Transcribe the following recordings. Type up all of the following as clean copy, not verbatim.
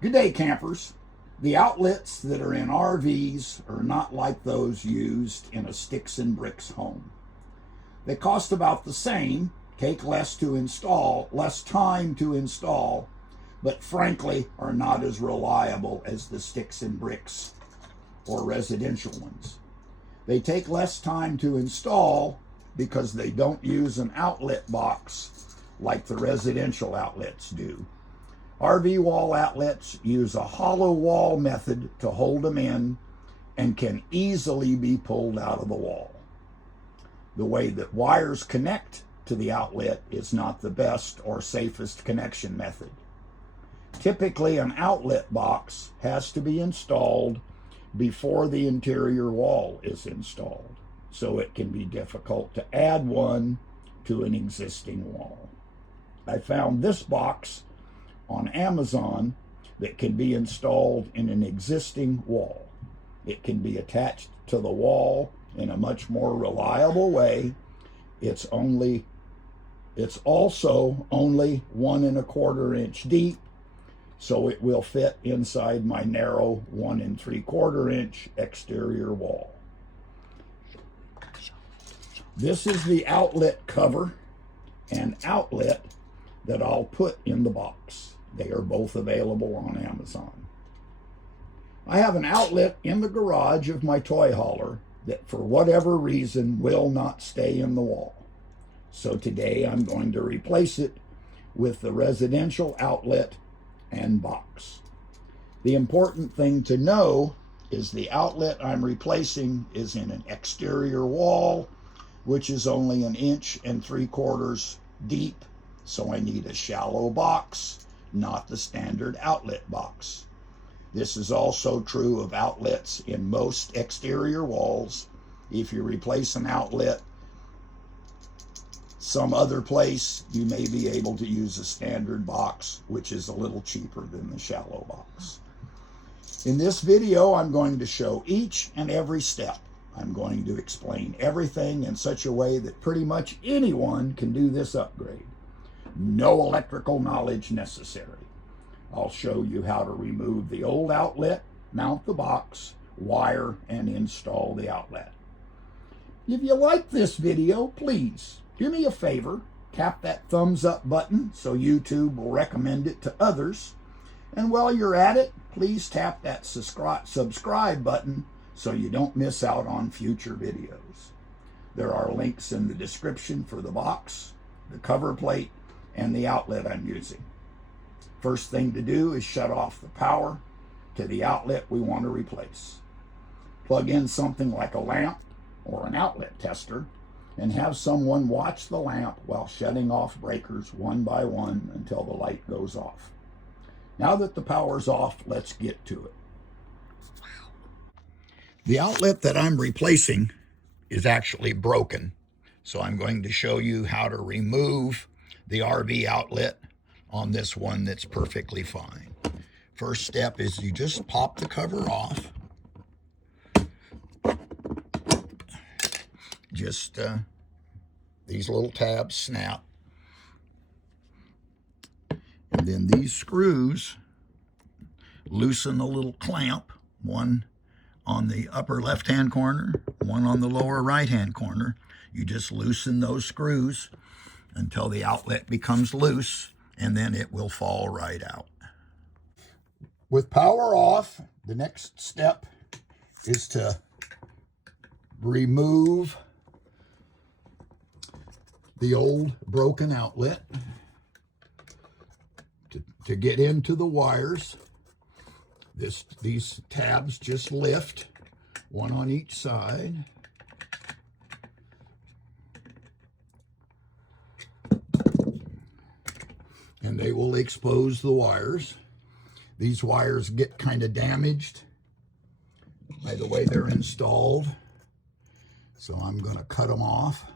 Good day, campers. The outlets that are in RVs are not like those used in a sticks and bricks home. They cost about the same, take less to install, less time to install, but frankly are not as reliable as the sticks and bricks or residential ones. They take less time to install because they don't use an outlet box like the residential outlets do. RV wall outlets use a hollow wall method to hold them in and can easily be pulled out of the wall. The way that wires connect to the outlet is not the best or safest connection method. Typically, an outlet box has to be installed before the interior wall is installed, so it can be difficult to add one to an existing wall. I found this box on Amazon that can be installed in an existing wall. It can be attached to the wall in a much more reliable way. It's also only 1 1/4 inch deep, so it will fit inside my narrow 1 3/4 inch exterior wall. This is the outlet cover and outlet that I'll put in the box. They are both available on Amazon. I have an outlet in the garage of my toy hauler that for whatever reason will not stay in the wall. So today I'm going to replace it with the residential outlet and box. The important thing to know is the outlet I'm replacing is in an exterior wall, which is only 1 3/4 inches deep, so I need a shallow box, not the standard outlet box. This is also true of outlets in most exterior walls. If you replace an outlet some other place, you may be able to use a standard box, which is a little cheaper than the shallow box. In this video, I'm going to show each and every step. I'm going to explain everything in such a way that pretty much anyone can do this upgrade. No electrical knowledge necessary. I'll show you how to remove the old outlet, mount the box, wire, and install the outlet. If you like this video, please do me a favor, tap that thumbs up button so YouTube will recommend it to others. And while you're at it, please tap that subscribe button so you don't miss out on future videos. There are links in the description for the box, the cover plate, and the outlet I'm using. First thing to do is shut off the power to the outlet we want to replace. Plug in something like a lamp or an outlet tester and have someone watch the lamp while shutting off breakers one by one until the light goes off. Now that the power's off, let's get to it. The outlet that I'm replacing is actually broken, so I'm going to show you how to remove the RV outlet on this one that's perfectly fine. First step is you just pop the cover off. Just these little tabs snap. And then these screws loosen the little clamp, one on the upper left-hand corner, one on the lower right-hand corner. You just loosen those screws until the outlet becomes loose, and then it will fall right out. With power off, the next step is to remove the old broken outlet. To get into the wires, these tabs just lift, one on each side. And they will expose the wires. These wires get kind of damaged by the way they're installed, so I'm going to cut them off.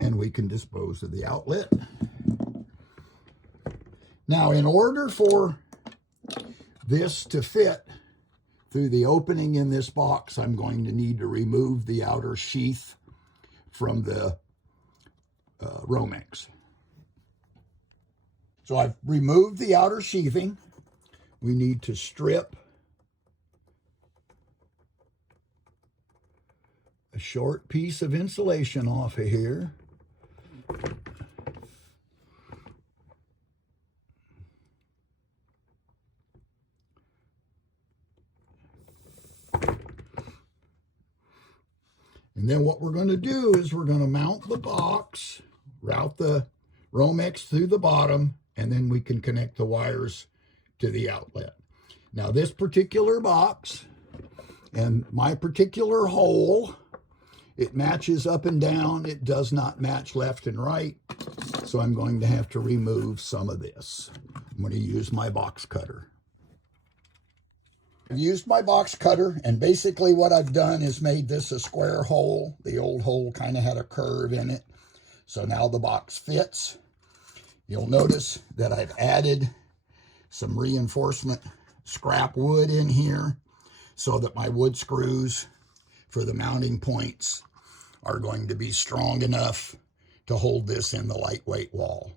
And we can dispose of the outlet. Now, in order for this to fit through the opening in this box, I'm going to need to remove the outer sheath from the Romex. So I've removed the outer sheathing. We need to strip a short piece of insulation off of here. And then what we're going to do is we're going to mount the box, route the Romex through the bottom, and then we can connect the wires to the outlet. Now this particular box and my particular hole, it matches up and down. It does not match left and right. So I'm going to have to remove some of this. I'm going to use my box cutter. I've used my box cutter, and basically what I've done is made this a square hole. The old hole kind of had a curve in it. So now the box fits. You'll notice that I've added some reinforcement scrap wood in here so that my wood screws for the mounting points are going to be strong enough to hold this in the lightweight wall.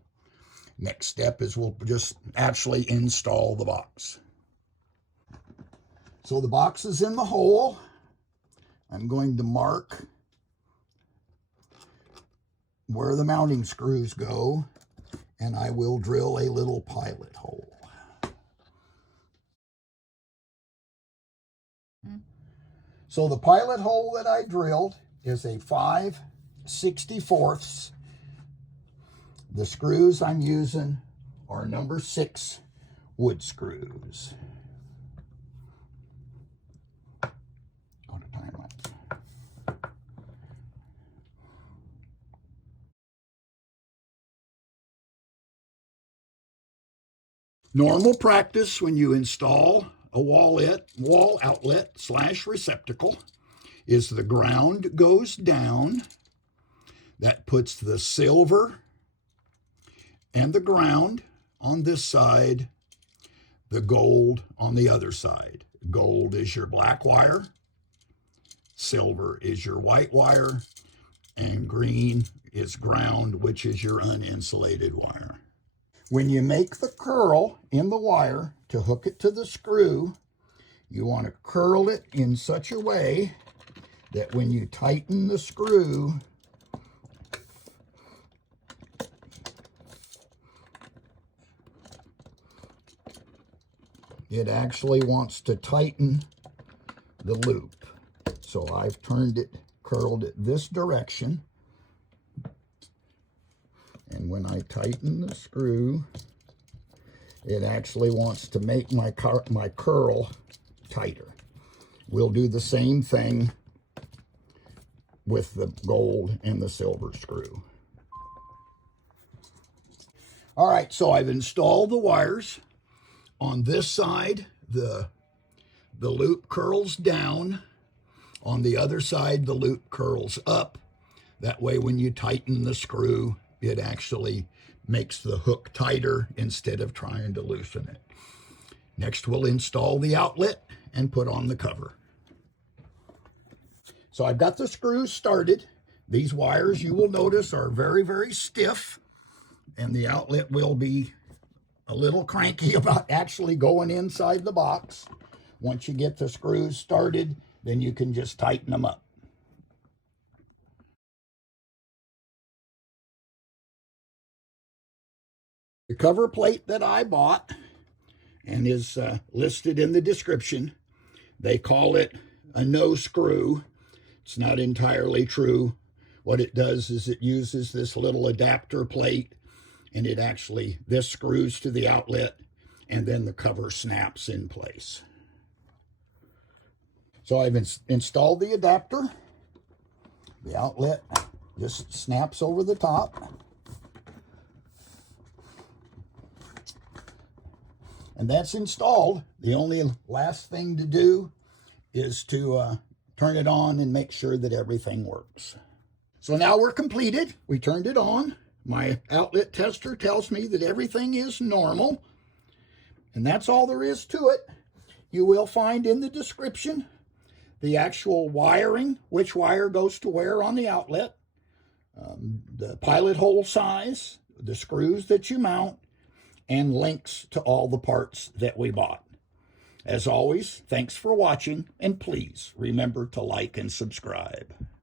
Next step is we'll just actually install the box. So the box is in the hole. I'm going to mark where the mounting screws go, and I will drill a little pilot hole. So the pilot hole that I drilled is a 5/64. The screws I'm using are number 6 wood screws. Go to time lapse. Normal practice when you install a wall outlet / receptacle is the ground goes down. That puts the silver and the ground on this side, the gold on the other side. Gold is your black wire, silver is your white wire, and green is ground, which is your uninsulated wire. When you make the curl in the wire to hook it to the screw, you want to curl it in such a way that when you tighten the screw, it actually wants to tighten the loop. So I've curled it this direction. And when I tighten the screw, it actually wants to make my curl tighter. We'll do the same thing with the gold and the silver screw. All right, so I've installed the wires. On this side, the loop curls down. On the other side, the loop curls up. That way, when you tighten the screw, it actually makes the hook tighter instead of trying to loosen it. Next, we'll install the outlet and put on the cover. So I've got the screws started. These wires, you will notice, are very, very stiff, and the outlet will be a little cranky about actually going inside the box. Once you get the screws started, then you can just tighten them up. The cover plate that I bought and is listed in the description, they call it a no screw. It's not entirely true. What it does is it uses this little adapter plate, and it actually, this screws to the outlet, and then the cover snaps in place. So I've installed the adapter. The outlet just snaps over the top. And that's installed. The only last thing to do is to turn it on and make sure that everything works. So now we're completed. We turned it on. My outlet tester tells me that everything is normal, and that's all there is to it. You will find in the description the actual wiring, which wire goes to where on the outlet, the pilot hole size, the screws that you mount, and links to all the parts that we bought. As always, thanks for watching, and please remember to like and subscribe.